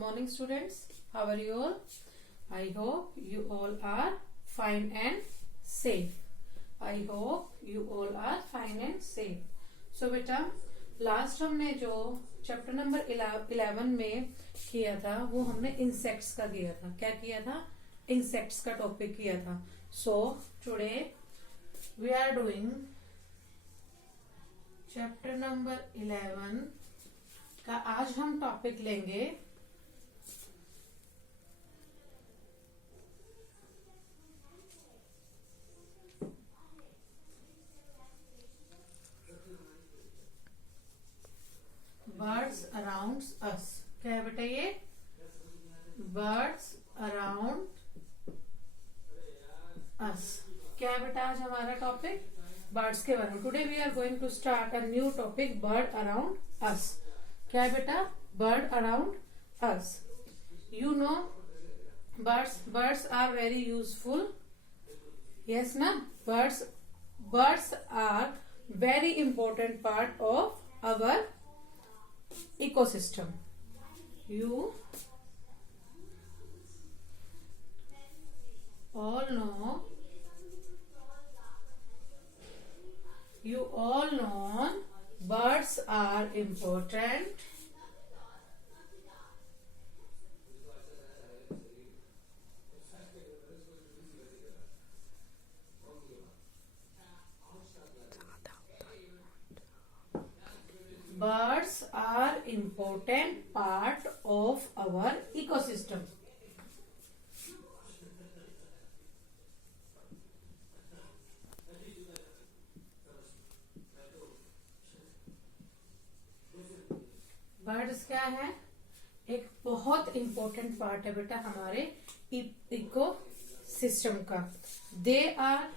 morning students. How are you all? I hope you all are fine and safe. I hope you all are fine and safe. So बेटा last हमने जो chapter number 11 में किया था वो हमने insects का किया था. क्या किया था? इंसेक्ट्स का टॉपिक किया था. So today we are doing chapter number 11 का. आज हम टॉपिक लेंगे बर्ड्स अराउंड अस. क्या है बेटा ये? Birds around us. क्या है बेटा आज हमारा टॉपिक? बर्ड्स के बारे में. Today we are going to start a new topic, bird around us. क्या है बेटा? Bird around us. You know birds are very useful. Yes ना? Birds are very important part of our ecosystem. You all know birds are important part of our ecosystem. Birds क्या है? एक बहुत important part है बेटा हमारे eco system का. They are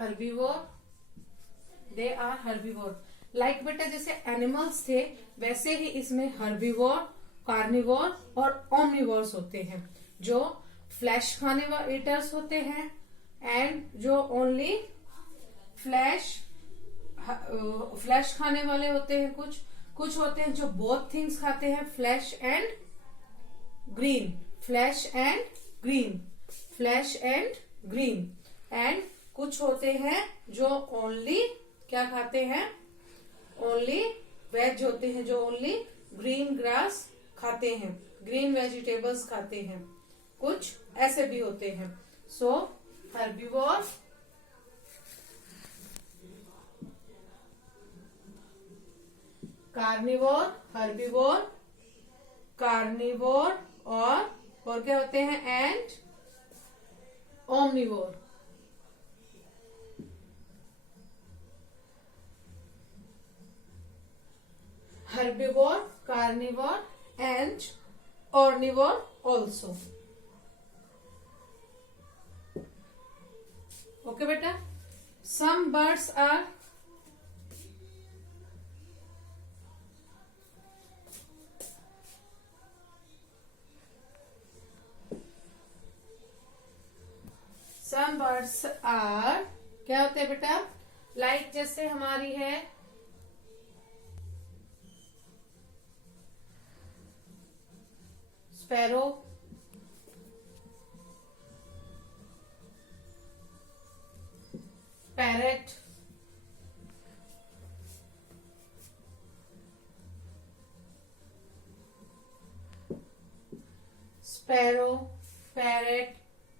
herbivore. Like बेटा जैसे एनिमल्स थे वैसे ही इसमें हर्बीवोर, कार्निवोर और ओमनिवोर्स होते हैं. जो फ्लैश खाने वाले ईटर्स होते हैं एंड जो ओनली फ्लैश खाने वाले होते हैं. कुछ होते हैं जो बोथ थिंग्स खाते हैं, फ्लैश एंड ग्रीन. एंड कुछ होते हैं जो ओनली क्या खाते हैं? ओनली वेज होते हैं जो ओनली ग्रीन ग्रास खाते हैं, ग्रीन वेजिटेबल्स खाते हैं. कुछ ऐसे भी होते हैं. सो हर्बीवोर, कार्निवोर और क्या होते हैं? And omnivore. Herbivore, carnivore and omnivore also. Okay beta. Some birds are क्या होते हैं बेटा? लाइक जैसे हमारी है स्पैरो, पैरेट,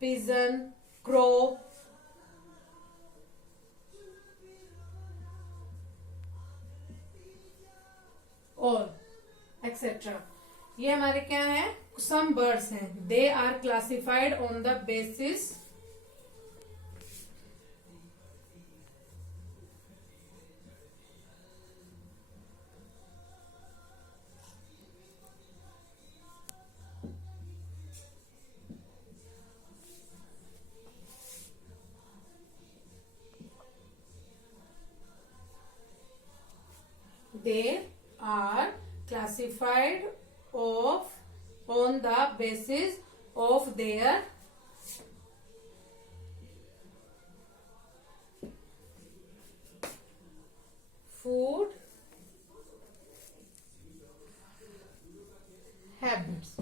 पिजन, क्रो, और एक्सेट्रा. ये हमारे क्या है? सम बर्ड्स हैं. They are classified on the basis They are classified on the basis of their food habits.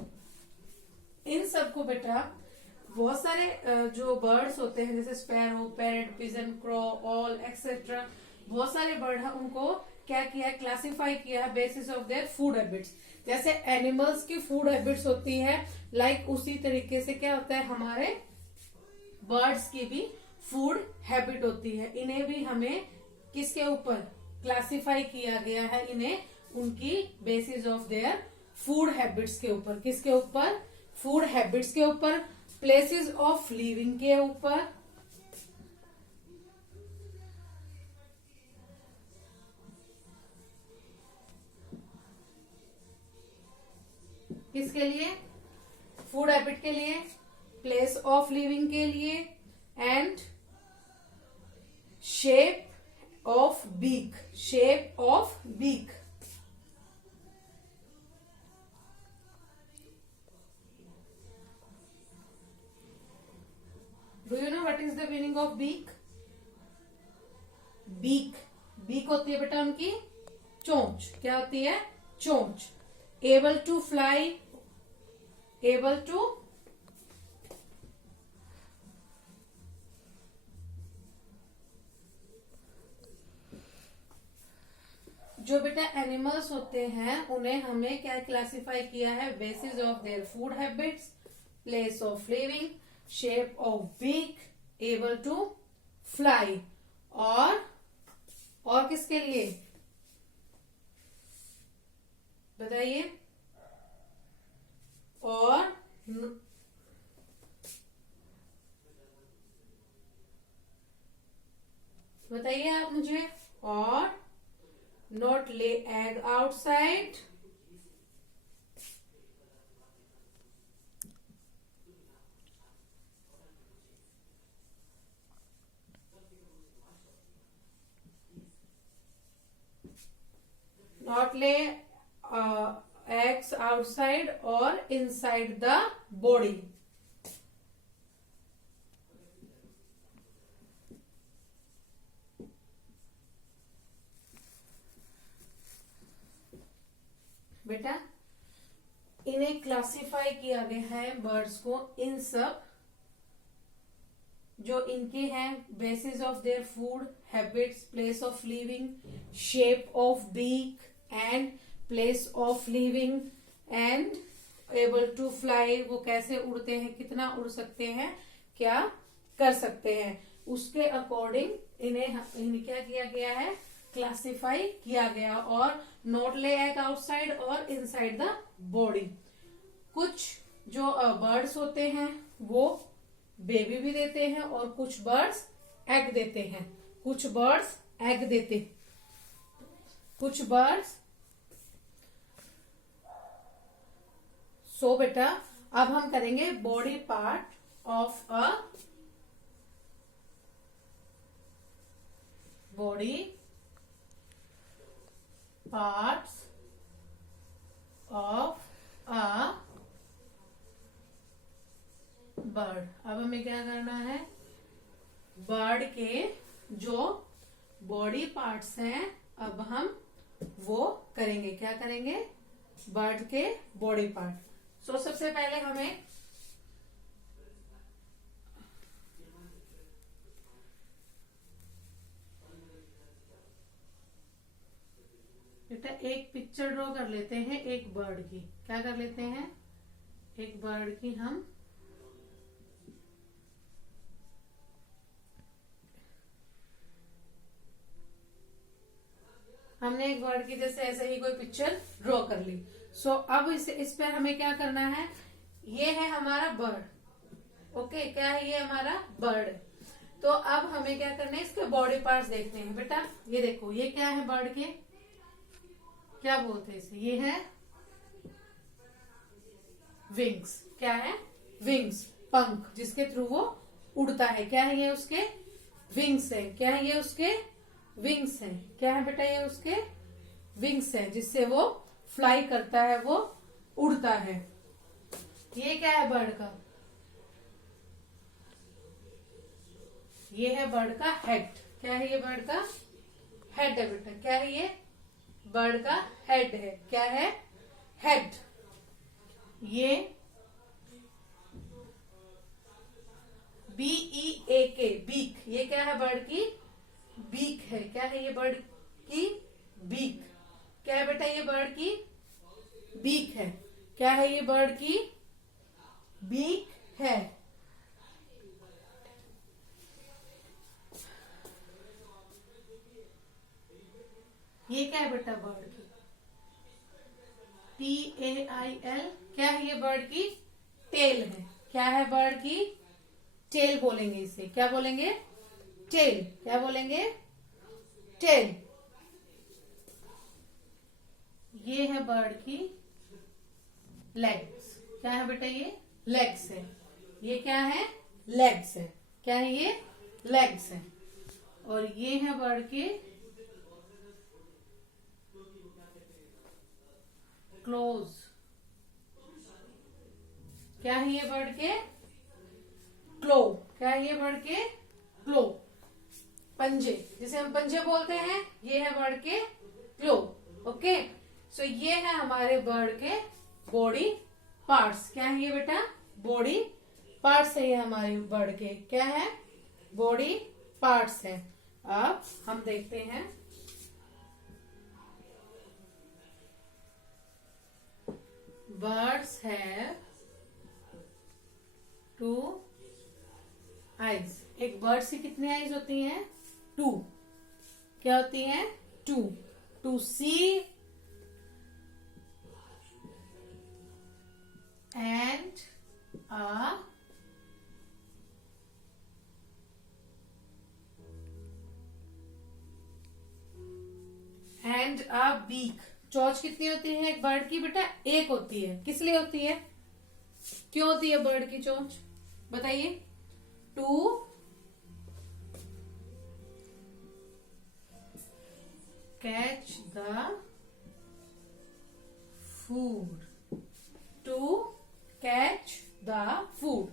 इन सबको बेटा बहुत सारे जो बर्ड्स होते हैं जैसे sparrow, parrot, pigeon, crow, all etcetera, बहुत सारे बर्ड हैं, उनको क्या किया, क्लासिफाई किया है basis of their food habits. जैसे एनिमल्स की फूड हैबिट्स होती है, लाइक उसी तरीके से क्या होता है हमारे बर्ड्स की भी फूड हैबिट होती है। इन्हें भी हमें किसके ऊपर क्लासिफाई किया गया है, इन्हें उनकी basis of their food habits के ऊपर। किसके ऊपर? फूड हैबिट्स के ऊपर, प्लेसेस ऑफ लिविंग के ऊपर, किसके लिए? फूड हैबिट के लिए, प्लेस ऑफ लिविंग के लिए, and shape of beak, shape of beak. Do you know what is the meaning of beak? Beak, beak होती है बेटा उनकी चोंच। क्या होती है? चोंच। Able to fly, able to जो बेटा एनिमल्स होते हैं उन्हें हमें क्या क्लासिफाई किया है, basis of their food habits, place of living, shape of beak, able to fly. और किसके लिए बताइए? और बताइए आप मुझे। और नॉट ले egg outside, not lay eggs outside or inside the body। बेटा इन्हें क्लासिफाई किया गया है बर्ड्स को, इन सब जो इनके हैं basis of their food habits, place of living, shape of beak and place of living, and able to fly, वो कैसे उड़ते हैं, कितना उड़ सकते हैं, क्या कर सकते हैं, उसके अकॉर्डिंग इन्हें क्या किया गया है, क्लासिफाई किया गया। और नॉट ले एग आउटसाइड और इनसाइड द बॉडी। कुछ जो बर्ड्स होते हैं वो बेबी भी देते हैं और कुछ बर्ड्स एग देते हैं, कुछ बर्ड्स एग देते, कुछ बर्ड्स। सो बेटा अब हम करेंगे body part of a body parts of a bird. अब हमें क्या करना है, बर्ड के जो बॉडी पार्ट्स हैं अब हम वो करेंगे। क्या करेंगे? बर्ड के बॉडी पार्ट। सो सबसे पहले हमें बेटा एक पिक्चर ड्रॉ कर लेते हैं एक बर्ड की। क्या कर लेते हैं? एक बर्ड की हमने एक बर्ड की जैसे ऐसे ही कोई पिक्चर ड्रॉ कर ली। सो अब इस पर हमें क्या करना है, ये है हमारा बर्ड। ओके, क्या है ये? हमारा बर्ड। तो अब हमें क्या करना है, इसके बॉडी पार्ट्स देखते हैं। बेटा ये देखो, ये क्या है बर्ड के, क्या बोलते हैं इसे? ये है विंग्स। क्या है? विंग्स, पंख, जिसके थ्रू वो उड़ता है। क्या है ये? उसके विंग्स है। क्या है ये? उसके विंग्स है। क्या है बेटा? ये उसके विंग्स है जिससे वो फ्लाई करता है, वो उड़ता है। ये क्या है बर्ड का? ये है बर्ड का हेड। क्या है ये बर्ड का हेड है बेटा। क्या है ये बर्ड का हेड है। क्या है? हेड। ये BEAK बीक। ये क्या है बर्ड की? बीक है। क्या है ये बर्ड की? बीक। क्या है बेटा? ये बर्ड की बीक है। क्या है ये बर्ड की? बीक है। ये क्या है बेटा बर्ड की? TAIL। क्या है ये बर्ड की? टेल है। क्या है बर्ड की? टेल बोलेंगे इसे। क्या बोलेंगे? टेल। क्या बोलेंगे? टेल। ये है बर्ड की लेग्स। क्या है बेटा? ये लेग्स है। ये क्या है? लेग्स है। क्या है ये? लेग्स है। और ये है बर्ड के क्लोज। क्या है ये बर्ड के? क्लो। क्या है ये बर्ड के? क्लो। पंजे, जिसे हम पंजे बोलते हैं, ये है बर्ड के क्लो। ओके, सो ये है हमारे बर्ड के बॉडी पार्ट्स। क्या है ये बेटा? बॉडी पार्ट्स है ये हमारे बर्ड के। क्या है? बॉडी पार्ट्स है। अब हम देखते हैं birds have 2 eyes। एक बर्ड से कितनी आईज होती हैं? 2। क्या होती हैं? 2। To see and a beak. चोंच कितनी होती है एक बर्ड की बेटा? एक होती है। किस लिए होती है? क्यों होती है बर्ड की चोंच? बताइए। To catch the food. To catch the food.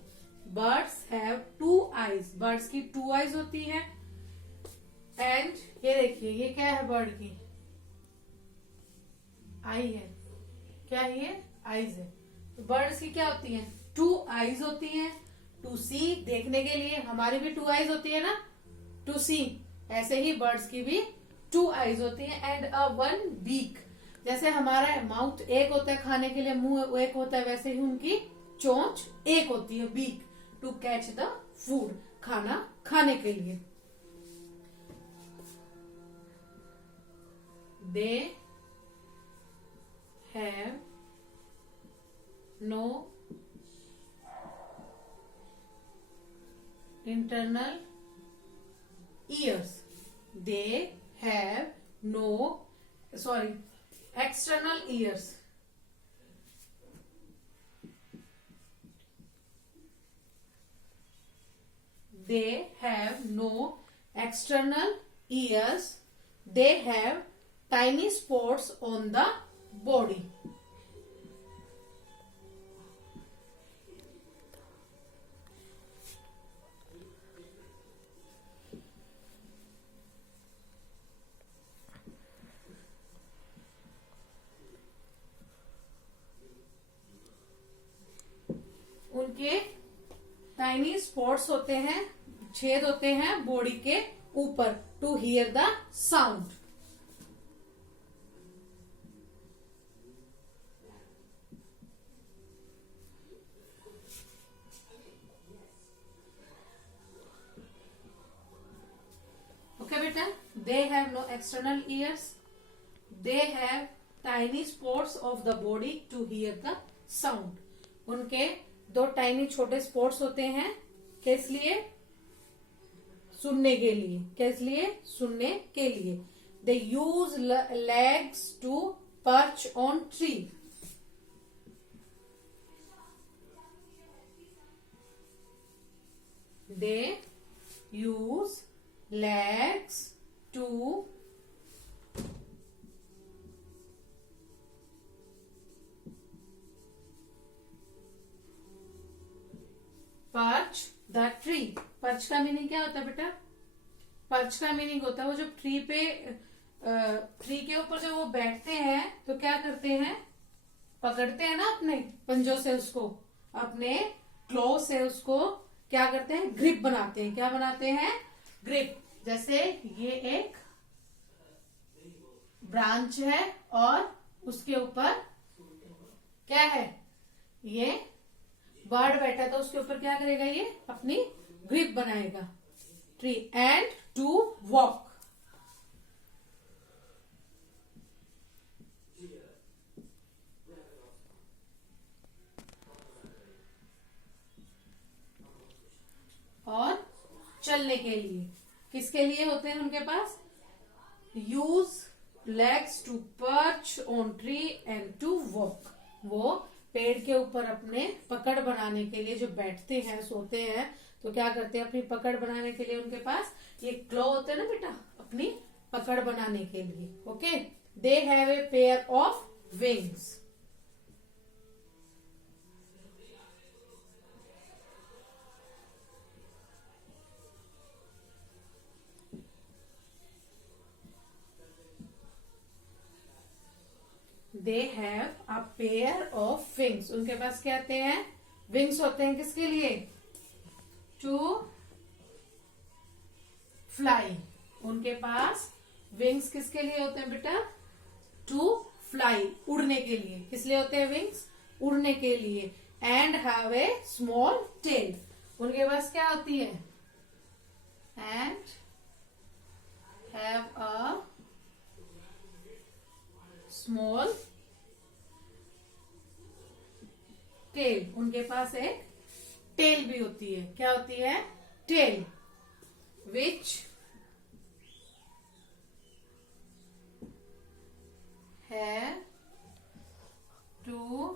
Birds have 2 eyes. Birds की 2 आईज होती है। एंड ये देखिए, ये क्या है बर्ड की? आई है। क्या है ये? आईज है। तो बर्ड्स की क्या होती है? 2 आईज होती हैं। टू सी, देखने के लिए। हमारी भी 2 आईज होती है ना, टू सी। ऐसे ही बर्ड्स की भी 2 आईज होती है। And a 1 beak. जैसे हमारा माउथ एक होता है खाने के लिए, मुंह एक होता है, वैसे ही उनकी चोंच एक होती है, beak, to catch the food, खाना खाने के लिए। They have no internal ears। They have no, sorry, external ears। They have no external ears। They have tiny spots on the body। उनके टाइनी स्पॉट्स होते हैं, छेद होते हैं बॉडी के ऊपर, to hear the sound. Okay beta, they have no external ears। They have tiny spots of the body to hear the sound। उनके 2 tiny छोटे स्पॉट्स होते हैं। किस लिए? सुनने के लिए। किस लिए? सुनने के लिए। They use legs to perch on tree। They use legs to the tree. Perch का मीनिंग क्या होता है बेटा? पर्च का मीनिंग होता है वो जब ट्री के ऊपर जब वो बैठते हैं तो क्या करते हैं, पकड़ते हैं ना अपने पंजों से उसको, अपने क्लो से उसको क्या करते हैं, ग्रिप बनाते हैं। क्या बनाते हैं? ग्रिप। जैसे ये एक ब्रांच है और उसके ऊपर क्या है, ये बर्ड बैठा, तो उसके ऊपर क्या करेगा, ये अपनी ग्रिप बनाएगा। ट्री। And to walk. और चलने के लिए, किसके लिए होते हैं उनके पास? Use legs to perch on tree and to walk. वो पेड़ के ऊपर अपने पकड़ बनाने के लिए जो बैठते हैं, सोते हैं, तो क्या करते हैं, अपनी पकड़ बनाने के लिए उनके पास ये क्लो होते हैं ना बेटा, अपनी पकड़ बनाने के लिए। Okay. They have a pair of wings. They have a pair of wings. उनके पास क्या होते हैं? विंग्स होते हैं। किसके लिए? To fly. उनके पास विंग्स किसके लिए होते हैं बेटा? टू फ्लाई, उड़ने के लिए। किस लिए होते हैं विंग्स? उड़ने के लिए। And have a small tell. उनके पास क्या होती है? And have a small tell. उनके पास एक टेल भी होती है। क्या होती है? Tail. Which have to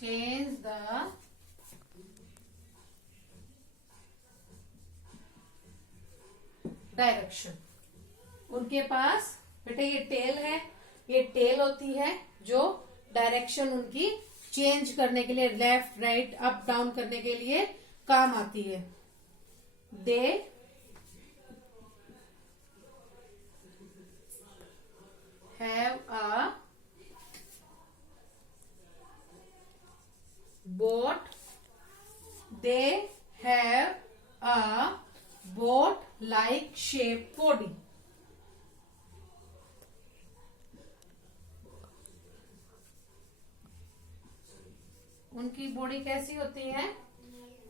change the direction. उनके पास बेटा ये टेल है, ये टेल होती है जो डायरेक्शन उनकी चेंज करने के लिए, लेफ्ट राइट अप डाउन करने के लिए काम आती है। They have a boat. They have a boat like shape body. उनकी बॉडी कैसी होती है?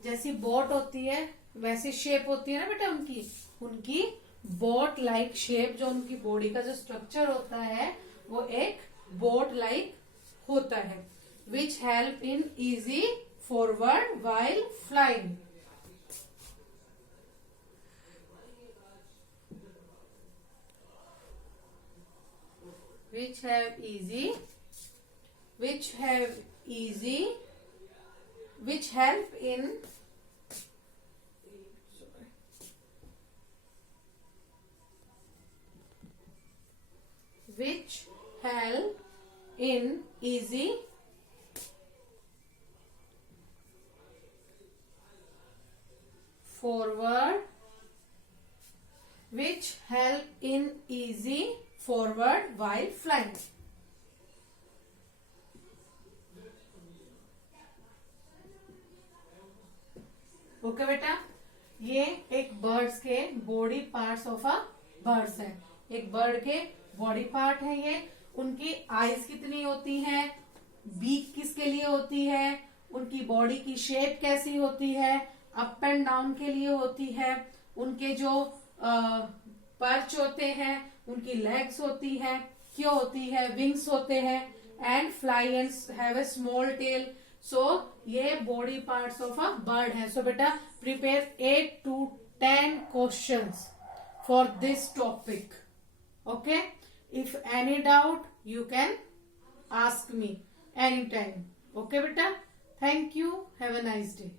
जैसी बोट होती है वैसी शेप होती है ना बेटा उनकी। उनकी बोट लाइक शेप, जो उनकी बॉडी का जो स्ट्रक्चर होता है वो एक बोट लाइक होता है। Which help in easy forward while flying. which have easy which help in which help in easy forward which help in easy forward while flying. Okay बेटा, ये एक बर्ड्स के body parts of a bird's है। एक bird के body part है ये। उनकी आईज कितनी होती है, बीक किसके लिए होती है, उनकी बॉडी की शेप कैसी होती है, अप एंड डाउन के लिए होती है, उनके जो पर्च होते हैं, उनकी लेग्स होती है, क्यों होती है, विंग्स होते हैं, and fly and have a small tail. So ये body parts of a bird है। सो बेटा prepare 8 to 10 questions for this topic. Okay? If any doubt, you can ask me anytime. Okay beta? Thank you. Have a nice day.